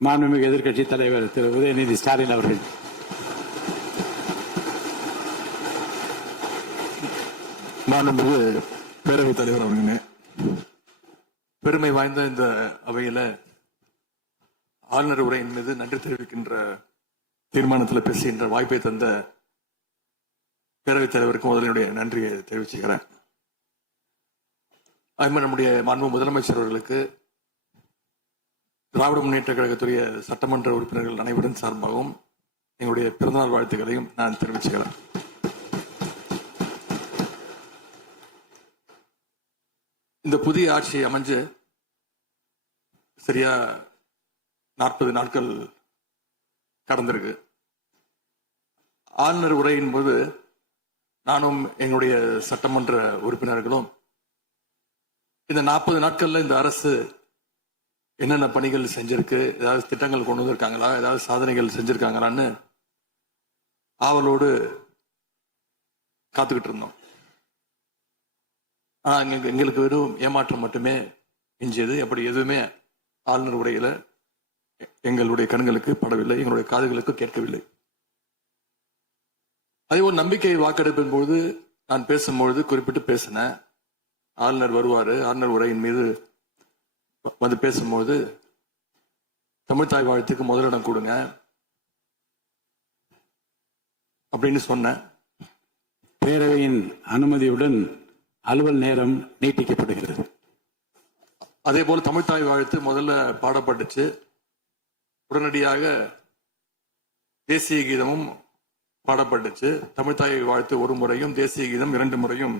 மாண்புமிகு எதிர்க்கட்சி தலைவர் திரு உதயநிதி ஸ்டாலின் அவர்கள். மாண்புமிகு பேரவைத் தலைவர் அவர்களே, பெருமை வாய்ந்த இந்த அவையில ஆளுநர் உரையின் மீது நன்றி தெரிவிக்கின்ற தீர்மானத்தில் பேசுகின்ற வாய்ப்பை தந்த பேரவைத் தலைவருக்கு முதலினுடைய நன்றியை தெரிவிச்சுக்கிறேன். அதுமாதிரி நம்முடைய மாண்பு முதலமைச்சர் அவர்களுக்கு திராவிட முன்னேற்ற கழகத்துடைய சட்டமன்ற உறுப்பினர்கள் அனைவரின் சார்பாகவும் எங்களுடைய பிறந்தநாள் வாழ்த்துக்களையும் நான் தெரிவிச்சுக்கிறேன். இந்த புதிய ஆட்சி அமைஞ்சு சரியா 40 நாட்கள் கடந்திருக்கு. ஆளுநர் உரையின் போது நானும் எங்களுடைய சட்டமன்ற உறுப்பினர்களும் இந்த 40 நாட்கள்ல இந்த அரசு என்னென்ன பணிகள் செஞ்சிருக்கு, ஏதாவது திட்டங்கள் கொண்டு வந்திருக்காங்களா, ஏதாவது சாதனைகள் செஞ்சிருக்காங்களான்னு ஆவலோடு காத்துக்கிட்டு இருந்தோம். எங்களுக்கு வெறும் ஏமாற்றம் மட்டுமே எஞ்சியது. அப்படி எதுவுமே ஆளுநர் உரையில எங்களுடைய கண்களுக்கு படவில்லை, எங்களுடைய காதுகளுக்கு கேட்கவில்லை. அதே ஒரு நம்பிக்கை வாக்கெடுப்பின் போது நான் பேசும்பொழுது குறிப்பிட்டு பேசினேன், ஆளுநர் வருவாரு, ஆளுநர் உரையின் மீது வந்து பேசும்போது தமிழ்தாய் வாழ்த்துக்கு முதலிடம் கொடுங்க அப்படின்னு சொன்னேன். பேரவையின் அனுமதியுடன் அலுவல் நேரம் நீட்டிக்கப்படுகிறது. அதே போல தமிழ்தாய் வாழ்த்து முதல்ல பாடப்பட்டுச்சு. உடனடியாக தேசிய கீதமும் பாடப்பட்டுச்சு. தமிழ்தாய் வாழ்த்து ஒரு முறையும் தேசிய கீதம் 2 முறையும்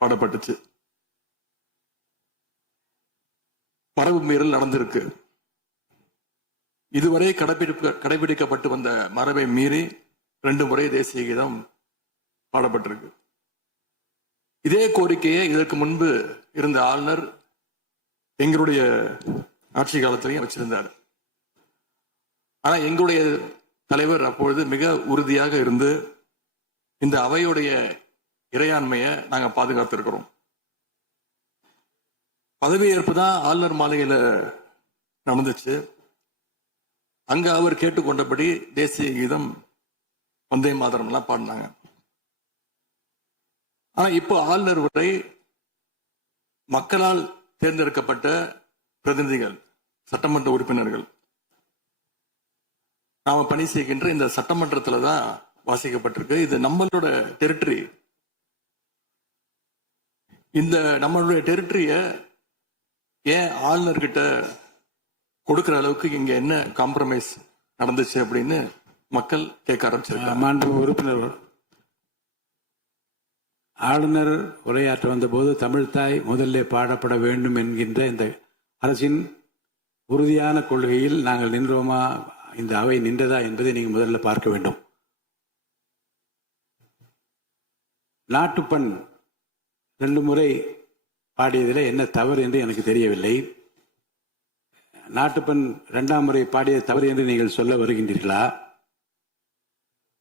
பாடப்பட்டுச்சு. மரபு மீறல் நடந்திருக்கு. இதுவரை கடைபிடிக்கப்பட்டு வந்த மரபை மீறி 2 முறை தேசிய கீதம் பாடப்பட்டிருக்கு. இதே கோரிக்கையை இதற்கு முன்பு இருந்த ஆளுநர் எங்களுடைய ஆட்சி காலத்திலையும் வச்சிருந்தார். ஆனா எங்களுடைய தலைவர் அப்பொழுது மிக உறுதியாக இருந்து இந்த அவையுடைய இறையாண்மையை நாங்க பாதுகாத்திருக்கிறோம். பதவியேற்பு தான் ஆளுநர் மாளிகையில நடந்துச்சு. அங்க அவர் கேட்டுக்கொண்டபடி தேசிய கீதம் வந்தே மாதரம் எல்லாம் பாடினாங்க. ஆனா இப்போ ஆளுநர் உரை மக்களால் தேர்ந்தெடுக்கப்பட்ட பிரதிநிதிகள், சட்டமன்ற உறுப்பினர்கள் நாம பணி செய்கின்ற இந்த சட்டமன்றத்துல தான் வாசிக்கப்பட்டிருக்கு. இது நம்மளோட டெரிட்டரி. இந்த நம்மளுடைய டெரிட்டரிய ஏன் ஆளுநர்கிட்ட கொடுக்கிற அளவுக்கு இங்க என்ன காம்ப்ரமைஸ் நடந்துச்சு அப்படின்னு மக்கள் கேட்க ஆரம்பிச்சிருக்காங்க. மாண்பு உறுப்பினர், ஆளுநர் உரையாற்ற வந்தபோது தமிழ்தாய் முதல்ல பாடப்பட வேண்டும் என்கின்ற இந்த அரசின் உறுதியான கொள்கையில் நாங்கள் நின்றோமா, இந்த அவை நின்றதா என்பதை நீங்கள் முதல்ல பார்க்க வேண்டும். நாட்டுப்பண் 2 முறை பாடியதில் என்ன தவறு என்று எனக்கு தெரியவில்லை. நாட்டுப்பண் 2ஆம் முறை பாடிய தவறு என்று நீங்கள் சொல்ல வருகின்றீர்களா?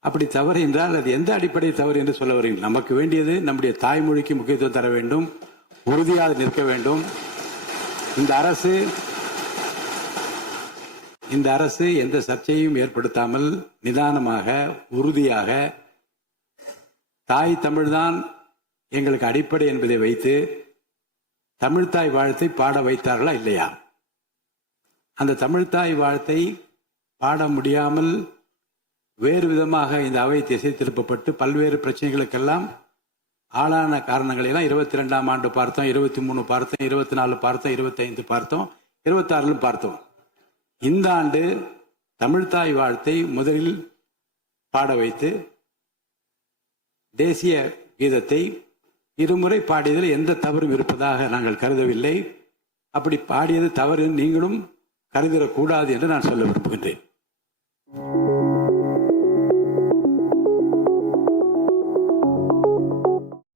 அப்படி தவறு என்றால் அது எந்த அடிப்படை தவறு என்று சொல்ல வருகிறீர்கள்? நமக்கு வேண்டியது நம்முடைய தாய்மொழிக்கு முக்கியத்துவம் தர வேண்டும், உறுதியாக நிற்க வேண்டும். இந்த அரசு எந்த சர்ச்சையும் ஏற்படுத்தாமல் நிதானமாக உறுதியாக தாய் தமிழ்தான் எங்களுக்கு அடிப்படை என்பதை வைத்து தமிழ்தாய் வாழ்த்தை பாட வைத்தார்களா இல்லையா? அந்த தமிழ்தாய் வாழ்த்தை பாட முடியாமல் வேறு விதமாக இந்த அவை திசை திருப்பப்பட்டு பல்வேறு பிரச்சனைகளுக்கெல்லாம் ஆளான காரணங்களை எல்லாம் 22ஆம் ஆண்டு பார்த்தோம், 23 பார்த்தோம், 24 பார்த்தோம், 25 பார்த்தோம், 26 பார்த்தோம். இந்த ஆண்டு தமிழ்தாய் வாழ்த்தை முதலில் பாட வைத்து தேசிய கீதத்தை 2 முறை பாடியதில் எந்த தவறும் இருப்பதாக நாங்கள் கருதவில்லை. அப்படி பாடியது தவறு நீங்களும் கருதிடக்கூடாது என்று நான் சொல்ல விரும்புகின்றேன்.